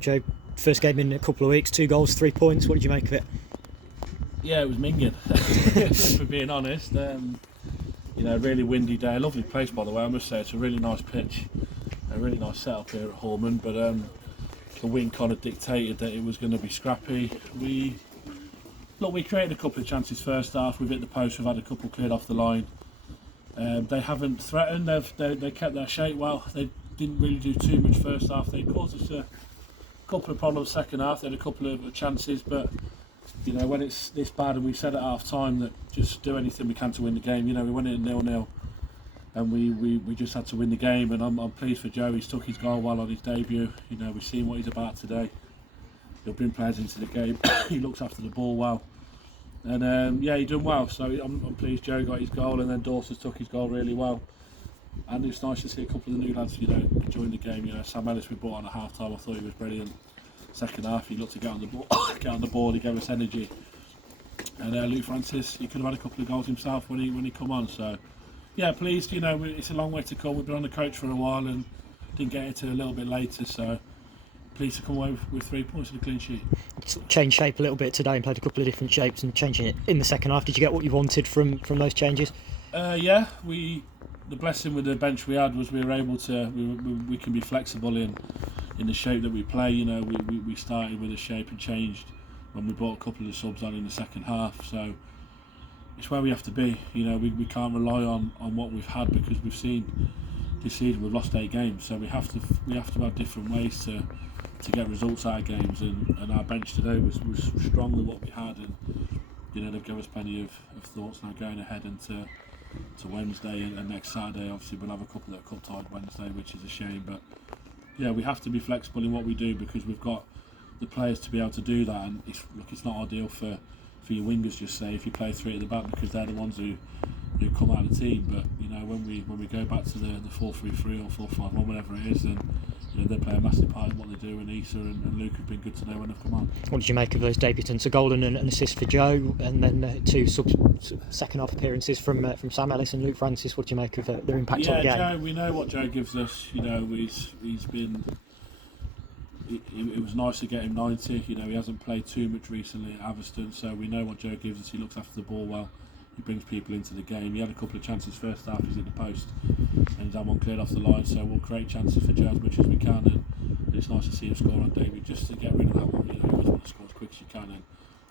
Joe, first game in a couple of weeks, 2 goals, 3 points. What did you make of it? Yeah, it was minging, for being honest. Really windy day. Lovely place, by the way, I must say. It's a really nice pitch, a really nice setup here at Haughmond, but the wind kind of dictated that it was going to be scrappy. We created a couple of chances first half. We've hit the post, we've had a couple cleared off the line. They haven't threatened, they kept their shape well. They didn't really do too much first half. They caused us a couple of problems second half. They had a couple of chances, but when it's this bad, and we said at half time that just do anything we can to win the game. We went in 0-0 and we just had to win the game, and I'm pleased for Joe. He's took his goal well on his debut. We've seen what he's about today. He'll bring players into the game. He looks after the ball well, and he done well, so I'm pleased Joe got his goal, and then Dawson's took his goal really well. And it's nice to see a couple of the new lads join the game. Sam Ellis we brought on at half time. I thought he was brilliant. Second half he looked to get on the ball, he gave us energy. And Luke Francis, he could have had a couple of goals himself when he come on. So yeah, pleased. It's a long way to come. We've been on the coach for a while and didn't get it till a little bit later. So pleased to come away with 3 points and a clean sheet. Sort of changed shape a little bit today and played a couple of different shapes and changing it in the second half. Did you get what you wanted from those changes? The blessing with the bench we had was we were able to. We can be flexible in the shape that we play. We started with a shape and changed when we brought a couple of the subs on in the second half. So it's where we have to be. We can't rely on what we've had, because we've seen this season we've lost 8 games. So we have to have different ways to get results out of games. And our bench today was strong with what we had, and they've given us plenty of thoughts now going ahead into Wednesday and next Saturday. Obviously we'll have a couple that are cup tied Wednesday, which is a shame, but yeah, we have to be flexible in what we do, because we've got the players to be able to do that. And it's not ideal for your wingers, just say, if you play 3 at the back, because they're the ones who come out of the team. But when we go back to the 4-3-3 or 4-5-1, whatever it is, then they play a massive part in what they do. And Issa and Luke have been good to know when they've come on. What did you make of those debutants? A goal and an assist for Joe, and then 2 second half appearances from Sam Ellis and Luke Francis. What do you make of their impact on the game? Joe, we know what Joe gives us. He's been. It was nice to get him 90. He hasn't played too much recently at Atherstone, so we know what Joe gives us. He looks after the ball well. He brings people into the game. He had a couple of chances first half. He's at the post, and he's had one cleared off the line. So we'll create chances for Joe as much as we can, and it's nice to see him score on debut, just to get rid of that one. You always want to score as quick as you can, and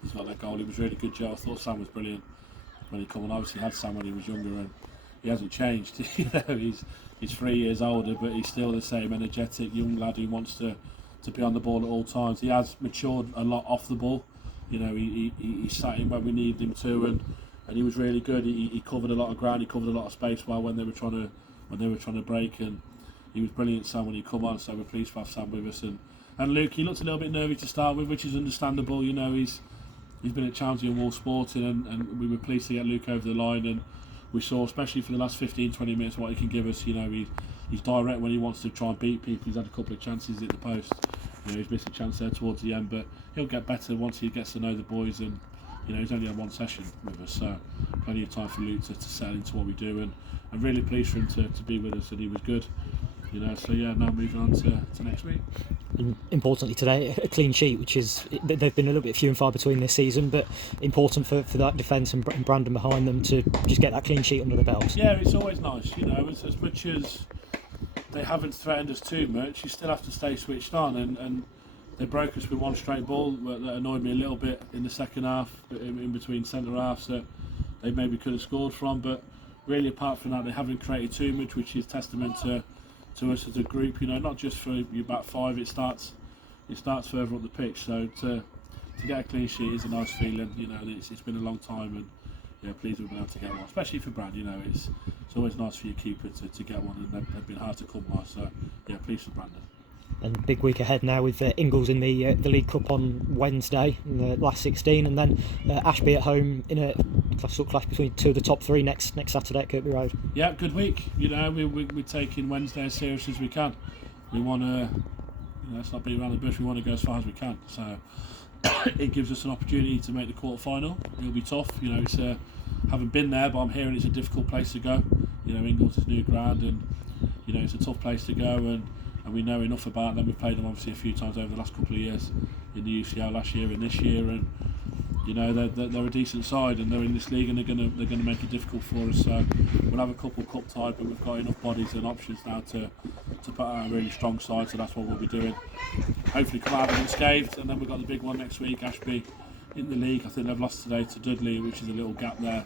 he's got that goal. He was really good, Joe. I thought Sam was brilliant when he come on. Obviously, had Sam when he was younger, and he hasn't changed. He's 3 years older, but he's still the same energetic young lad who wants to be on the ball at all times. He has matured a lot off the ball. He sat in when we needed him to, and he was really good. He covered a lot of ground. He covered a lot of space when they were trying to break, and he was brilliant, Sam, when he come on. So we're pleased to have Sam with us, and Luke. He looked a little bit nervy to start with, which is understandable. He's been at Chelsea and Wolves Sporting, and we were pleased to get Luke over the line, and we saw, especially for the last 15-20 minutes, what he can give us. He's direct when he wants to try and beat people. He's had a couple of chances at the post. He's missed a chance there towards the end, but he'll get better once he gets to know the boys, and he's only had 1 session with us, so plenty of time for Luke to settle into what we do, and I'm really pleased for him to be with us, and he was good. So yeah, now moving on to next week. Importantly today, a clean sheet, which is, they've been a little bit few and far between this season, but important for that defence and Brandon behind them to just get that clean sheet under the belts. Yeah, it's always nice. As much as they haven't threatened us too much, you still have to stay switched on, and they broke us with 1 straight ball that annoyed me a little bit in the second half, in between centre halves, that they maybe could have scored from. But really, apart from that, they haven't created too much, which is testament to us as a group. Not just for your back 5, it starts further up the pitch. So to get a clean sheet is a nice feeling. It's been a long time, and yeah, pleased we've been able to get one, especially for Brad. It's always nice for your keeper to get one, and they've been hard to come by. So yeah, pleased for Brandon. And big week ahead now with Ingles in the League Cup on Wednesday, in the last 16, and then Ashby at home in a clash between 2 of the top 3 next Saturday at Kirkby Road. Yeah, good week. We're taking Wednesday as serious as we can. We want to, let's not beat around the bush. We want to go as far as we can. So it gives us an opportunity to make the quarter final. It'll be tough. It's haven't been there, but I'm hearing it's a difficult place to go. Ingles is new ground, and it's a tough place to go, and and we know enough about them. We've played them obviously a few times over the last couple of years in the UCL last year and this year, and you know they're a decent side, and they're in this league, and they're gonna make it difficult for us. So we'll have a couple cup tied, but we've got enough bodies and options now to put out a really strong side. So that's what we'll be doing. Hopefully come out of it unscathed, and then we've got the big one next week, Ashby in the league. I think they've lost today to Dudley, which is a little gap there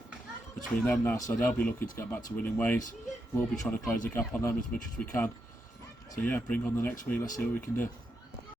between them now, so they'll be looking to get back to winning ways. We'll be trying to close the gap on them as much as we can. So yeah, bring on the next week, let's see what we can do.